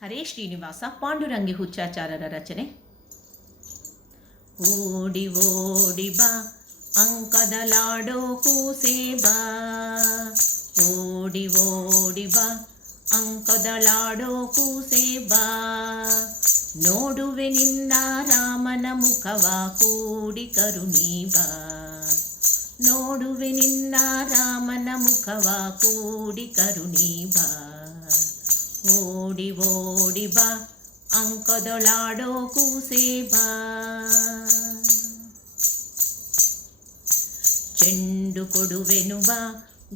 ಹರೇ ಶ್ರೀನಿವಾಸ ಪಾಂಡುರಂಗಿ ಹುಚ್ಚಾಚಾರರ ರಚನೆ. ಓಡಿ ಓಡಿ ಬಾ ಅಂಕದಲಾಡೋ ಕೂಸೆ ಬಾ, ಓಡಿ ಓಡಿ ಬಾ ಅಂಕದಲಾಡೋ ಕೂಸೆ ಬಾ, ನೋಡುವೆ ನಿನ್ನ ರಾಮನ ಮುಖವ ಕೂಡಿ ಕರುಣಿ ಬಾ, ನೋಡುವೆ ನಿನ್ನ ರಾಮನ ಮುಖವ ಕೂಡಿ ಕರುಣಿ ಬಾ, ಓಡಿ ಓಡಿ ಬಾ ಅಂಕದೊಳಾಡೋ ಕೂಸೆ ಬಾ, ಚೆಂಡು ಕೊಡುವೆನು ಬಾ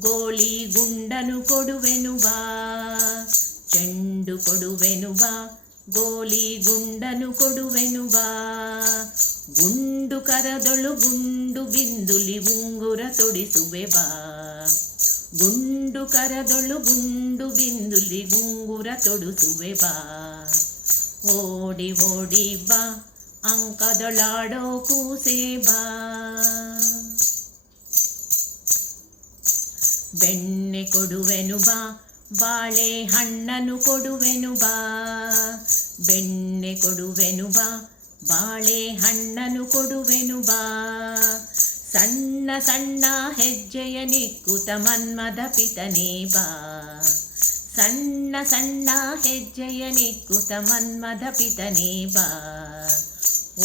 ಗೋಲಿ ಗುಂಡನು ಕೊಡುವೆನು ಬಾ, ಚೆಂಡು ಕೊಡುವೆನು ಬಾ ಗೋಲಿ ಗುಂಡನು ಕೊಡುವೆನು ಬಾ, ಗುಂಡು ಕರದೊಳು ಗುಂಡು ಬಿಂದುಲಿ ಉಂಗುರ ತೊಡಿಸುವೆ ಬಾ, ಗುಂಡು ಕರದೊಳು ಗುಂಡು ಬಿಂದುಲಿ ಗುಂಗುರ ತೊಡಿಸುವೆ ಬಾ, ಓಡಿ ಓಡಿ ಬಾ ಅಂಕದೊಳಾಡೋ ಕೂಸೆ ಬಾ, ಬೆಣ್ಣೆ ಕೊಡುವೆನು ಬಾ ಬಾಳೆ ಹಣ್ಣನು ಕೊಡುವೆನು ಬಾ, ಬೆಣ್ಣೆ ಕೊಡುವೆನು ಬಾ ಬಾಳೆ ಹಣ್ಣನು ಕೊಡುವೆನು ಬಾ, ಸಣ್ಣ ಸಣ್ಣ ಹೆಜ್ಜೆಯ ನಿಕ್ಕುತ ಮನ್ಮದ ಪಿತನೇ ಬಾ, ಸಣ್ಣ ಸಣ್ಣ ಹೆಜ್ಜೆಯ ನಿಕ್ಕುತ ಮನ್ಮದ ಪಿತನೇ ಬಾ,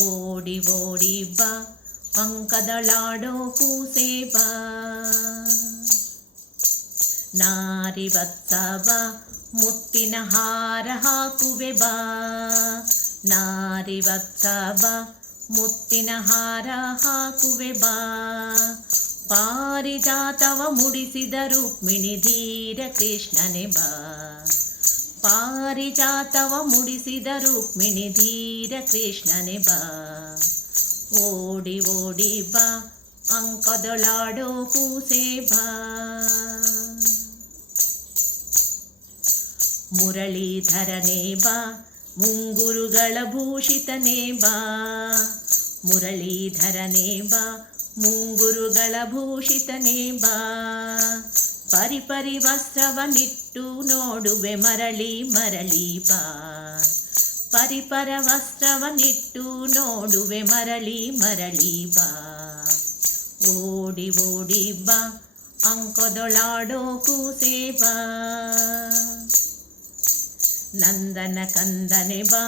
ಓಡಿ ಓಡಿ ಬಾ ಅಂಕದಳಾಡೋ ಕೂಸೆ ಬಾ, ನಾರಿ ವತ್ಸವ ಮುತ್ತಿನ ಹಾರ ಹಾಕುವೆ ಬಾ, ನಾರಿ ವತ್ಸವ ಮುತ್ತಿನ ಹಾರ ಹಾಕುವೆ ಬಾ, ಪಾರಿಜಾತವ ಮುಡಿಸಿದ ರುಕ್ಮಿಣಿ ಧೀರ ಕೃಷ್ಣನೆ ಬಾ, ಪಾರಿಜಾತವ ಮುಡಿಸಿದ ರುಕ್ಮಿಣಿ ಧೀರ ಕೃಷ್ಣನೆ ಬಾ, ಓಡಿ ಓಡಿ ಬಾ ಅಂಕದೊಳಾಡೋ ಕೂಸೆ ಬಾ, ಮುರಳೀಧರನೇ ಬಾ ಮುಂಗುರುಗಳ ಭೂಷಿತನೇ ಬಾ, ಮುರಳೀಧರನೇ ಬಾ ಮುಂಗುರುಗಳ ಭೂಷಿತನೇ ಬಾ, ಪರಿಪರಿ ವಸ್ತ್ರವನಿಟ್ಟು ನೋಡುವೆ ಮರಳಿ ಮರಳಿ ಬಾ, ಪರಿಪರ ವಸ್ತ್ರವನಿಟ್ಟು ನೋಡುವೆ ಮರಳಿ ಮರಳಿ ಬಾ, ಓಡಿ ಓಡಿ ಬಾ ಅಂಕದೊಳಾಡೋ ಕೂಸೆ ಬಾ, ನಂದನ ಕಂದನೆ ಬಾ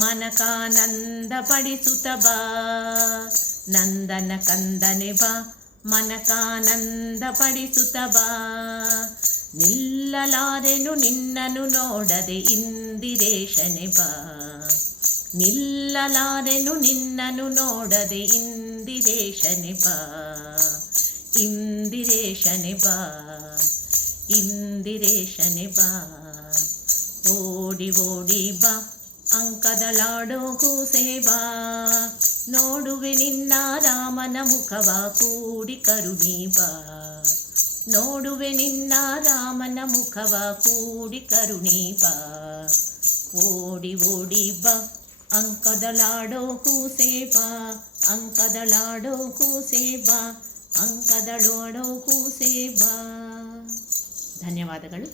ಮನಕಾನಂದ ಪಡಿಸುತ್ತ ಬಾ, ನಂದನ ಕಂದನೆ ಬಾ ಮನಕಾನಂದ ಪಡಿಸುತ್ತ ಬಾ, ನಿಲ್ಲಲಾರೆನು ನಿನ್ನನು ನೋಡದೆ ಇಂದಿರೇಶನೆ ಬಾ, ನಿಲ್ಲಲಾರೆನು ನಿನ್ನನು ನೋಡದೆ ಇಂದಿರೇಶನೆ ಬಾ, ಇಂದಿರೇಶನೆ ಬಾ ಇಂದಿರೇಶನೆ ಬಾ, ಓಡಿ ಓಡಿ ಬಾ ಅಂಕದಳಾಡೋ ಕೂಸೆ ಬಾ, ನೋಡುವೆ ನಿನ್ನ ರಾಮನ ಮುಖವ ಕೂಡಿ ಕರುಣಿ ಬಾ, ನೋಡುವೆ ನಿನ್ನ ರಾಮನ ಮುಖವ ಕೂಡಿ ಕರುಣಿ ಬಾ, ಓಡಿ ಓಡಿ ಬಾ ಅಂಕದಳಾಡೋ ಕೂಸೆ ಬಾ, ಅಂಕದಳಾಡೋ ಕೂಸೆ ಬಾ, ಅಂಕದಳಾಡೋ ಕೂಸೆ ಬಾ. ಧನ್ಯವಾದಗಳು.